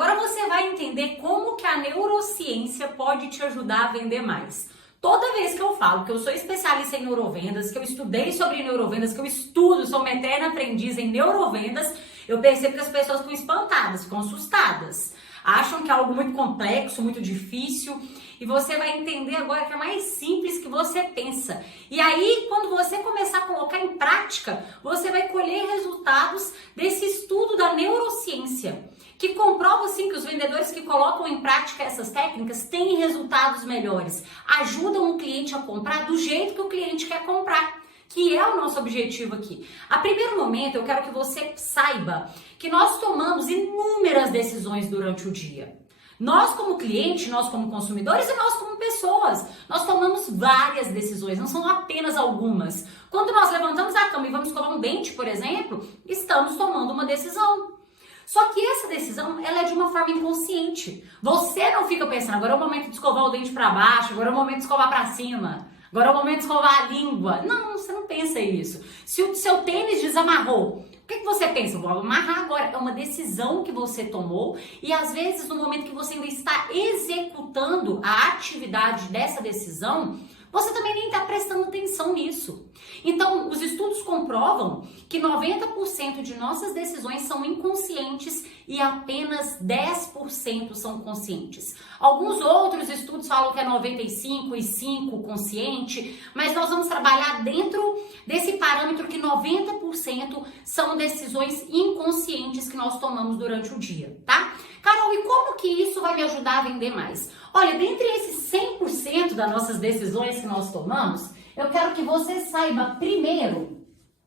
Agora você vai entender como que a neurociência pode te ajudar a vender mais. Toda vez que eu falo que eu sou especialista em neurovendas, que eu estudei sobre neurovendas, que eu estudo, sou uma eterna aprendiz em neurovendas, eu percebo que as pessoas ficam espantadas, ficam assustadas. Acham que é algo muito complexo, muito difícil, e você vai entender agora que é mais simples que você pensa. E aí, quando você começar a colocar em prática, você vai colher resultados desse estudo da neurociência, que comprova sim que os vendedores que colocam em prática essas técnicas têm resultados melhores, ajudam o cliente a comprar do jeito que o cliente quer comprar, que é o nosso objetivo aqui. A primeiro momento, eu quero que você saiba que nós tomamos inúmeras decisões durante o dia. Nós como cliente, nós como consumidores e nós como pessoas, nós tomamos várias decisões, não são apenas algumas. Quando nós levantamos a cama e vamos escovar um dente, por exemplo, estamos tomando uma decisão. Só que essa decisão, ela é de uma forma inconsciente. Você não fica pensando, agora é o momento de escovar o dente para baixo, agora é o momento de escovar para cima, agora é o momento de escovar a língua. Não, você não pensa isso. Se o seu tênis desamarrou, o que você pensa? Vou amarrar agora. É uma decisão que você tomou e às vezes no momento que você ainda está executando a atividade dessa decisão, você também nem está prestando atenção nisso. Então, os estudos comprovam que 90% de nossas decisões são inconscientes e apenas 10% são conscientes. Alguns outros estudos falam que é 95% e 5% consciente, mas nós vamos trabalhar dentro desse parâmetro que 90% são decisões inconscientes que nós tomamos durante o dia, tá? Carol, e como que isso vai me ajudar a vender mais? Olha, dentre esses 100% das nossas decisões que nós tomamos, eu quero que você saiba, primeiro,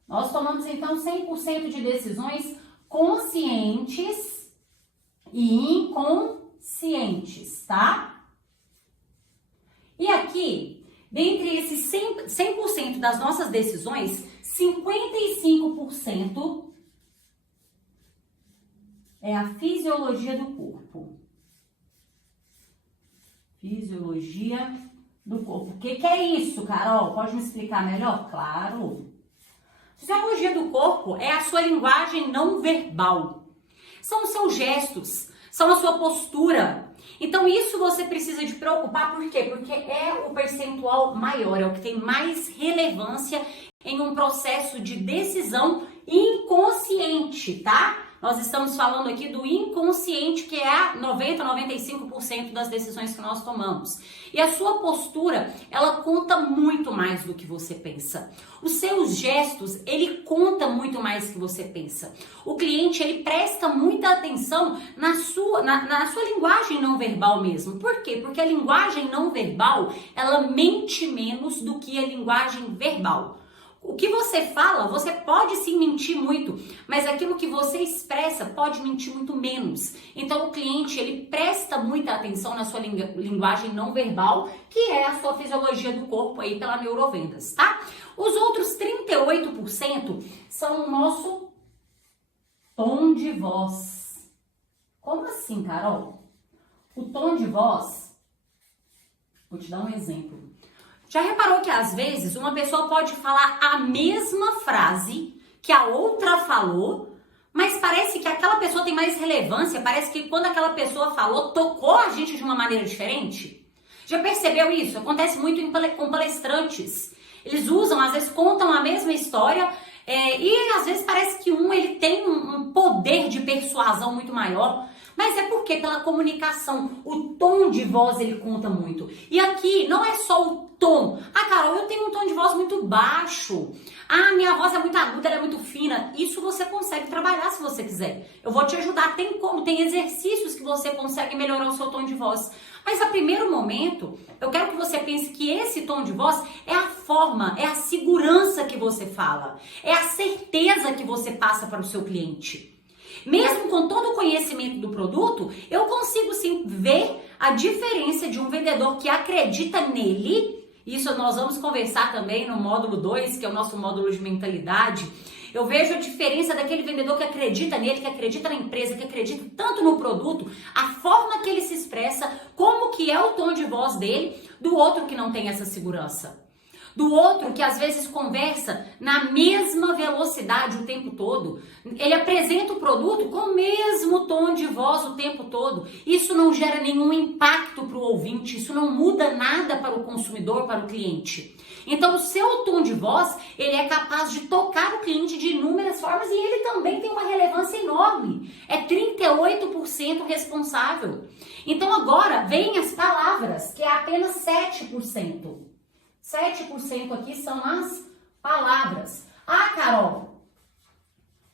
nós tomamos então 100% de decisões conscientes e inconscientes, tá? E aqui, dentre esses 100% das nossas decisões, 55% é a fisiologia do corpo. Fisiologia do corpo. O que é isso, Carol? Pode me explicar melhor? Claro. Fisiologia do corpo é a sua linguagem não verbal. São os seus gestos, são a sua postura. Então isso você precisa de preocupar, por quê? Porque é o percentual maior, é o que tem mais relevância em um processo de decisão inconsciente, tá? Nós estamos falando aqui do inconsciente, que é 95% das decisões que nós tomamos. E a sua postura, ela conta muito mais do que você pensa. Os seus gestos, ele conta muito mais do que você pensa. O cliente, ele presta muita atenção na sua linguagem não verbal mesmo. Por quê? Porque a linguagem não verbal, ela mente menos do que a linguagem verbal. O que você fala, você pode sim mentir muito, mas aquilo que você expressa pode mentir muito menos. Então o cliente, ele presta muita atenção na sua linguagem não verbal, que é a sua fisiologia do corpo aí pela neurovendas, tá? Os outros 38% são o nosso tom de voz. Como assim, Carol? O tom de voz, vou te dar um exemplo. Já reparou que às vezes uma pessoa pode falar a mesma frase que a outra falou, mas parece que aquela pessoa tem mais relevância, parece que quando aquela pessoa falou, tocou a gente de uma maneira diferente? Já percebeu isso? Acontece muito com palestrantes. Eles usam, às vezes contam a mesma história e às vezes parece que ele tem um poder de persuasão muito maior. Mas é porque pela comunicação, o tom de voz ele conta muito. E aqui não é só o tom. Ah, Carol, eu tenho um tom de voz muito baixo. Ah, minha voz é muito aguda, ela é muito fina. Isso você consegue trabalhar se você quiser. Eu vou te ajudar. Tem exercícios que você consegue melhorar o seu tom de voz. Mas a primeiro momento, eu quero que você pense que esse tom de voz é a forma, é a segurança que você fala. É a certeza que você passa para o seu cliente. Mesmo com todo o conhecimento do produto, eu consigo sim ver a diferença de um vendedor que acredita nele. Isso nós vamos conversar também no módulo 2, que é o nosso módulo de mentalidade. Eu vejo a diferença daquele vendedor que acredita nele, que acredita na empresa, que acredita tanto no produto, a forma que ele se expressa, como que é o tom de voz dele, do outro que não tem essa segurança. do outro que às vezes conversa na mesma velocidade o tempo todo. Ele apresenta o produto com o mesmo tom de voz o tempo todo. Isso não gera nenhum impacto para o ouvinte, isso não muda nada para o consumidor, para o cliente. Então o seu tom de voz, ele é capaz de tocar o cliente de inúmeras formas e ele também tem uma relevância enorme. É 38% responsável. Então agora vem as palavras, que é apenas 7%. 7% aqui são as palavras. Ah, Carol,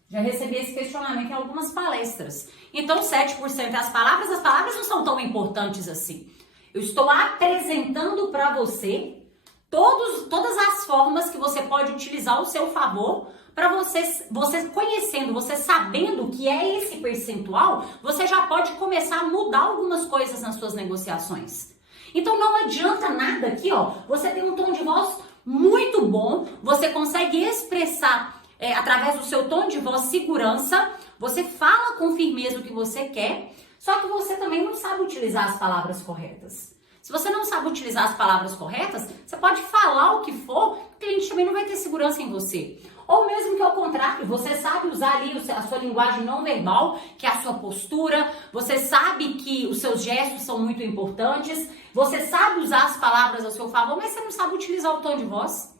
já recebi esse questionamento em algumas palestras. Então, 7% é as palavras não são tão importantes assim. Eu estou apresentando para você todas as formas que você pode utilizar ao seu favor para você conhecendo, você sabendo o que é esse percentual, você já pode começar a mudar algumas coisas nas suas negociações. Então não adianta nada aqui, ó, você tem um tom de voz muito bom, você consegue expressar através do seu tom de voz segurança, você fala com firmeza o que você quer, só que você também não sabe utilizar as palavras corretas. Se você não sabe utilizar as palavras corretas, você pode falar o que for, o cliente também não vai ter segurança em você. Ou mesmo que ao contrário, você sabe usar ali a sua linguagem não verbal, que é a sua postura, você sabe que os seus gestos são muito importantes, você sabe usar as palavras a seu favor, mas você não sabe utilizar o tom de voz.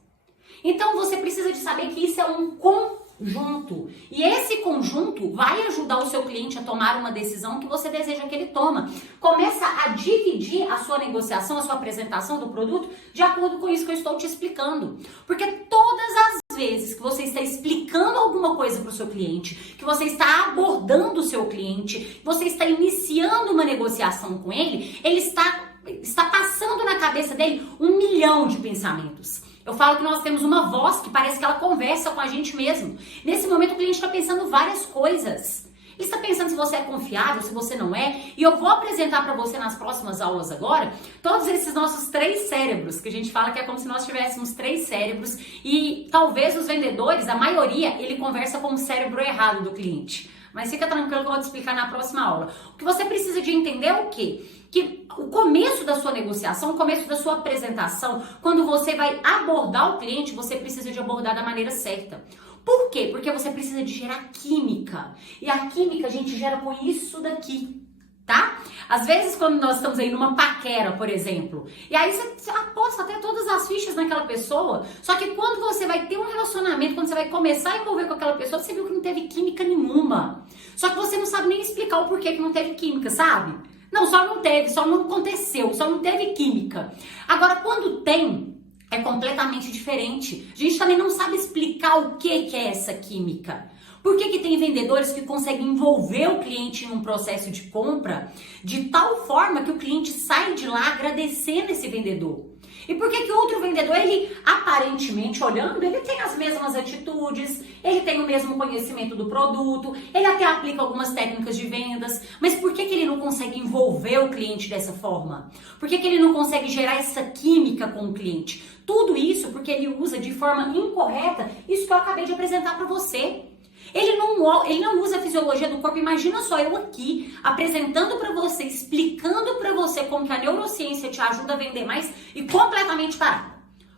Então você precisa de saber que isso é um conjunto. E esse conjunto vai ajudar o seu cliente a tomar uma decisão que você deseja que ele toma. Começa a dividir a sua negociação, a sua apresentação do produto de acordo com isso que eu estou te explicando. Porque todas as vezes que você está explicando alguma coisa para o seu cliente, que você está abordando o seu cliente, que você está iniciando uma negociação com ele, ele está passando na cabeça dele 1 milhão de pensamentos. Eu falo que nós temos uma voz que parece que ela conversa com a gente mesmo. Nesse momento o cliente está pensando várias coisas. Ele está pensando se você é confiável, se você não é. E eu vou apresentar para você nas próximas aulas agora todos esses nossos 3 cérebros, que a gente fala que é como se nós tivéssemos 3 cérebros. E talvez os vendedores, a maioria, ele conversa com o cérebro errado do cliente. Mas fica tranquilo que eu vou te explicar na próxima aula. O que você precisa de entender é o quê? Que o começo da sua negociação, o começo da sua apresentação, quando você vai abordar o cliente, você precisa de abordar da maneira certa. Por quê? Porque você precisa de gerar química. E a química a gente gera com isso daqui, tá? Às vezes quando nós estamos aí numa paquera, por exemplo, e aí você aposta até todas as fichas naquela pessoa, só que quando você vai ter um relacionamento, quando você vai começar a envolver com aquela pessoa, você viu que não teve química nenhuma. Só que você não sabe nem explicar o porquê que não teve química, sabe? Não, só não teve, só não aconteceu, só não teve química. Agora, quando tem, é completamente diferente. A gente também não sabe explicar o que é essa química. Por que tem vendedores que conseguem envolver o cliente em um processo de compra de tal forma que o cliente sai de lá agradecendo esse vendedor? E por que outro vendedor, ele aparentemente olhando, ele tem as mesmas atitudes, ele tem o mesmo conhecimento do produto, ele até aplica algumas técnicas de vendas, mas por que ele não consegue envolver o cliente dessa forma? Por que ele não consegue gerar essa química com o cliente? Tudo isso porque ele usa de forma incorreta isso que eu acabei de apresentar para você. Ele não usa a fisiologia do corpo. Imagina só eu aqui apresentando para você, explicando para você como que a neurociência te ajuda a vender mais e completamente parado,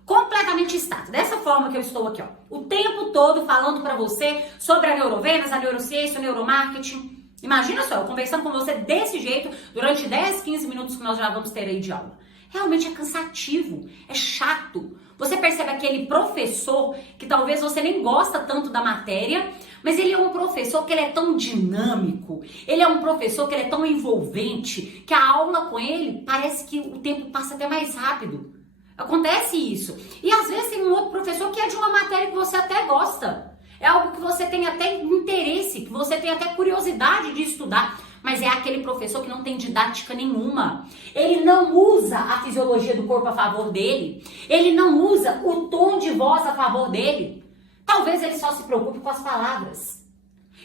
completamente estático. Dessa forma que eu estou aqui, ó, o tempo todo falando para você sobre a neurovendas, a neurociência, o neuromarketing. Imagina só eu conversando com você desse jeito durante 10, 15 minutos que nós já vamos ter aí de aula. Realmente é cansativo, é chato. Você percebe aquele professor que talvez você nem gosta tanto da matéria, mas ele é um professor que ele é tão dinâmico, ele é um professor que ele é tão envolvente, que a aula com ele parece que o tempo passa até mais rápido. Acontece isso. E às vezes tem um outro professor que é de uma matéria que você até gosta. É algo que você tem até interesse, que você tem até curiosidade de estudar. Mas é aquele professor que não tem didática nenhuma. Ele não usa a fisiologia do corpo a favor dele. Ele não usa o tom de voz a favor dele. Talvez ele só se preocupe com as palavras.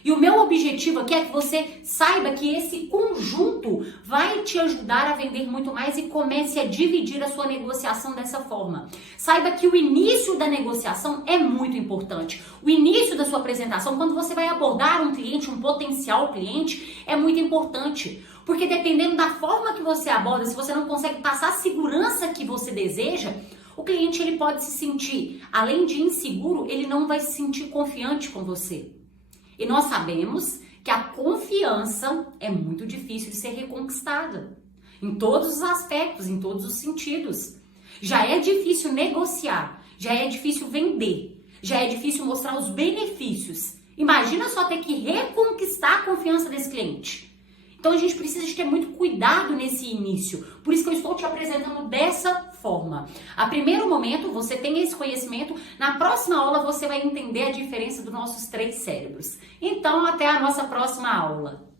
E o meu objetivo aqui é que você saiba que esse conjunto vai te ajudar a vender muito mais e comece a dividir a sua negociação dessa forma. Saiba que o início da negociação é muito importante. O início da sua apresentação, quando você vai abordar um cliente, um potencial cliente, é muito importante. Porque dependendo da forma que você aborda, se você não consegue passar a segurança que você deseja, O cliente ele pode se sentir, além de inseguro, ele não vai se sentir confiante com você. E nós sabemos que a confiança é muito difícil de ser reconquistada. Em todos os aspectos, em todos os sentidos. Já é difícil negociar, já é difícil vender, já é difícil mostrar os benefícios. Imagina só ter que reconquistar a confiança desse cliente. Então a gente precisa de ter muito cuidado nesse início. Por isso que eu estou te apresentando dessa forma. A primeiro momento você tem esse conhecimento, na próxima aula você vai entender a diferença dos nossos 3 cérebros. Então até a nossa próxima aula.